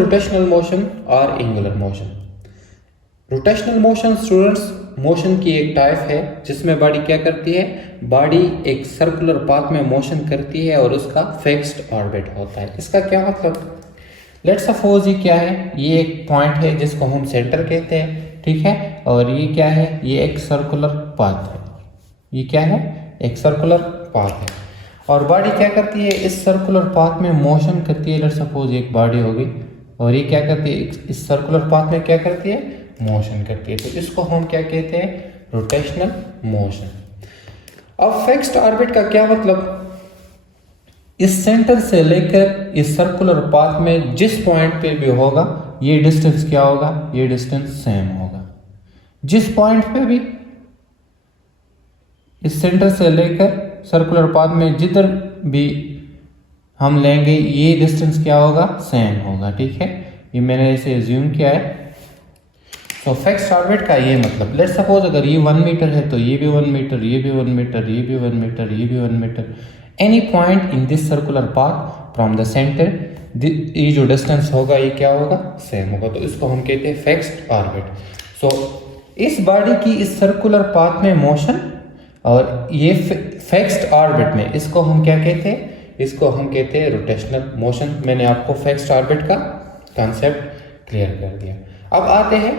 Rotational motion और angular motion. Rotational motion students motion की एक टाइप है जिसमें बॉडी क्या करती है, बॉडी एक सर्कुलर पाथ में मोशन करती है और उसका फिक्स्ड ऑर्बिट होता है। इसका क्या मतलब, लेट्स सपोज ये क्या है, ये एक पॉइंट है जिसको हम सेंटर कहते हैं, ठीक है, और ये क्या है, ये एक सर्कुलर पाथ है, ये क्या है, एक सर्कुलर पाथ है और बॉडी क्या करती है, इस सर्कुलर पाथ में मोशन करती है। लेट्स सपोज एक बॉडी होगी और ये क्या करती है, इस सर्कुलर पाथ में क्या करती है, मोशन करती है, तो इसको हम क्या कहते हैं, रोटेशनल मोशन। अब फिक्स्ड ऑर्बिट का क्या मतलब, इस सेंटर से लेकर इस सर्कुलर पाथ में जिस पॉइंट पे भी होगा ये डिस्टेंस क्या होगा, ये डिस्टेंस सेम होगा। जिस पॉइंट पे भी इस सेंटर से लेकर सर्कुलर पाथ में जिधर भी हम लेंगे ये डिस्टेंस क्या होगा, सेम होगा, ठीक है। ये मैंने इसे एज्यूम किया है। तो फिक्स्ड ऑर्बिट का ये मतलब, लेट्स सपोज अगर ये 1 मीटर है तो ये भी 1 मीटर, ये भी 1 मीटर, ये भी 1 मीटर, ये भी 1 metre, any point in this circular path from the centre, ये जो डिस्टेंस होगा ये क्या होगा, सेम होगा, तो इसको हम कहते हैं फिक्स्ड ऑर्बिट। सो इस बॉडी की इस सर्कुलर पाथ में मोशन और ये फिक्स्ड ऑर्बिट में, इसको हम क्या कहते हैं, इसको हम कहते हैं रोटेशनल मोशन। मैंने आपको फिक्स्ड ऑर्बिट का कॉन्सेप्ट क्लियर कर दिया। अब आते हैं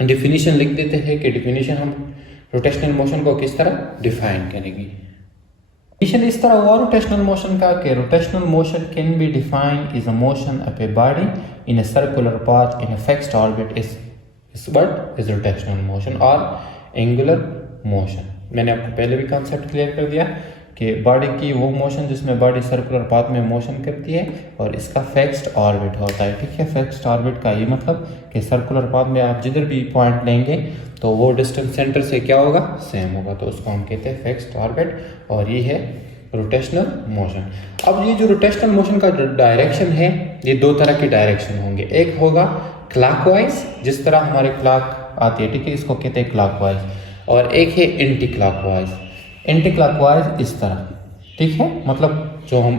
डिफिनीशन, लिख देते हैं कि डिफिनीशन हम रोटेशनल मोशन को किस तरह डिफाइन करेंगे। डिफिनीशन इस तरह हुआ रोटेशनल मोशन का कि rotational motion can be defined is a motion of a body in a circular path in a fixed orbit is what is rotational motion और एंगुलर मोशन। मैंने आपको पहले भी कॉन्सेप्ट क्लियर कर दिया कि बॉडी की वो मोशन जिसमें बॉडी सर्कुलर पाथ में मोशन करती है और इसका फिक्स्ड ऑर्बिट होता है, ठीक है। फिक्स्ड ऑर्बिट का ये मतलब कि सर्कुलर पाथ में आप जिधर भी पॉइंट लेंगे तो वो डिस्टेंस सेंटर से क्या होगा, सेम होगा, तो उसको हम कहते हैं फिक्स्ड ऑर्बिट और ये है रोटेशनल मोशन। अब ये जो रोटेशनल मोशन का डायरेक्शन है, ये दो तरह के डायरेक्शन होंगे। एक होगा क्लॉकवाइज, जिस तरह हमारे क्लॉक आती है, ठीक है, इसको कहते हैं क्लॉकवाइज, और एक है एंटी क्लॉकवाइज। एंटी क्लॉकवाइज इस तरह, ठीक है, मतलब जो हम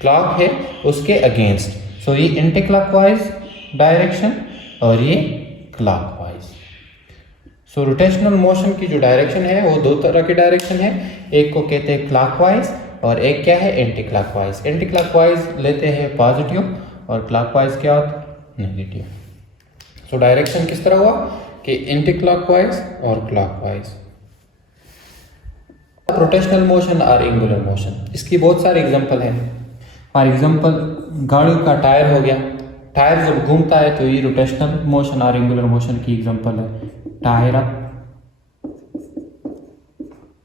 क्लॉक है उसके अगेंस्ट। सो ये एंटी क्लॉकवाइज डायरेक्शन और ये क्लॉकवाइज। सो रोटेशनल मोशन की जो डायरेक्शन है वो दो तरह की डायरेक्शन है, एक को कहते हैं क्लॉकवाइज और एक क्या है, एंटी क्लॉकवाइज। एंटी क्लॉकवाइज लेते हैं पॉजिटिव और क्लॉकवाइज क्या होता है, नेगेटिव। सो डायरेक्शन किस तरह हुआ कि एंटी क्लॉकवाइज और क्लॉकवाइज। रोटेशनल मोशन और एंगुलर मोशन, इसकी बहुत सारे एग्जांपल हैं। फॉर एग्जांपल गाड़ी का टायर हो गया, टायर जब घूमता है तो ये रोटेशनल मोशन और एंगुलर मोशन की एग्जांपल है, टायर अप।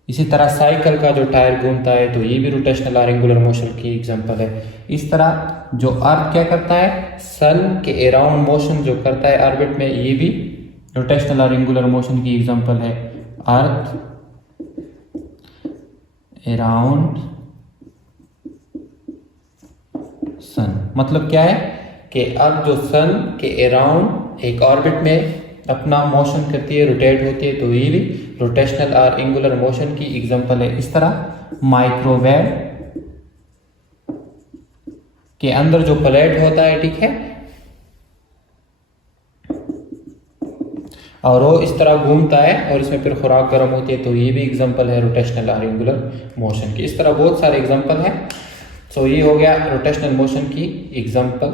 इसी तरह साइकिल का जो टायर घूमता है तो ये भी रोटेशनल और एंगुलर मोशन की एग्जांपल है। इस तरह जो अर्थ क्या करता है, सन के अराउंड मोशन जो करता है ऑर्बिट में, ये भी रोटेशनल और एंगुलर मोशन की एग्जांपल है। अर्थ अराउंड सन मतलब क्या है कि अब जो सन के अराउंड एक ऑर्बिट में अपना मोशन करती है, रोटेट होती है, तो ये भी रोटेशनल और एंगुलर मोशन की एग्जांपल है। इस तरह माइक्रोवेव के अंदर जो प्लेट होता है, ठीक है, और वो इस तरह घूमता है और इसमें फिर खुराक गर्म होती है, तो ये भी एग्जांपल है रोटेशनल और एंगुलर मोशन की। इस तरह बहुत सारे एग्जांपल हैं। सो ये हो गया रोटेशनल मोशन की एग्जांपल।